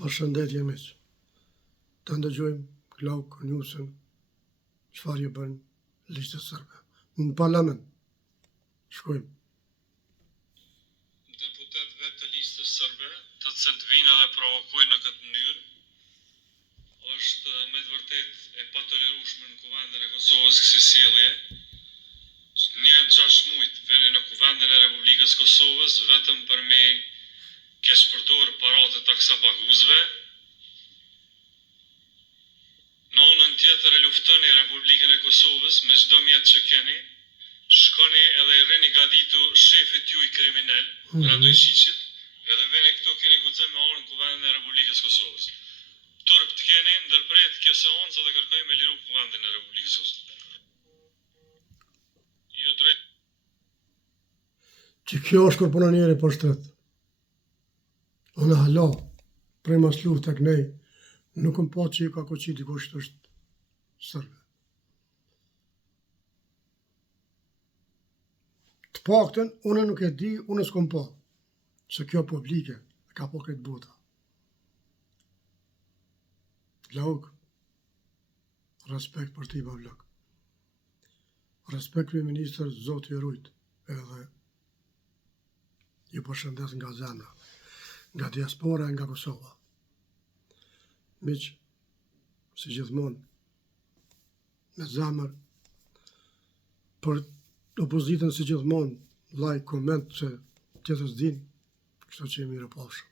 Përshëndetje miq. Të ndëgjojmë Glauk Newsën, çfarë ju bën ligjtë sërbe. Në parlament. Shkojmë. Deputetëve të listës sërbe, të cilët vinë dhe provokojnë në këtë mënyrë, është me të vërtet e patolerueshme në kuvendin e Kosovës kësaj sjellje. Një 6 muaj veni në kuvendin e Republikës Kosovës vetëm për me kesh përdor paratë taksapaguzve. Në anën tjetër e luftoni Republikën e Kosovës me çdo mjet që keni. Shkoni edhe i rreni gaditu shefit juaj kriminal, Radoj Shiqit, edhe veni këtu keni guxim me orën kuvendin e Republikës Kosovës. Turp të keni, ndërpret kjo seancë dhe kërkoj me liru kuvendin e Republikës Kosovës. Ju drejt Që kjo është kur punon njëri për shtret. Unë hala, prej mas luft tek nej, nuk më pa që i ka koqit dikush që është sërbe. Të paktën, unë nuk e di, unë s'kom pa, se kjo publike e ka po këtë bota. Glauk, respekt për ti bavlak. Respekt për ministër Zoti Rujt, edhe ju përshëndes nga zemra, nga diaspora e nga Kosova. Miq, si gjithmonë, me zemër, për opozitën si gjithmonë, like, koment, që tjetës din, kështu që e mirë pafshëm.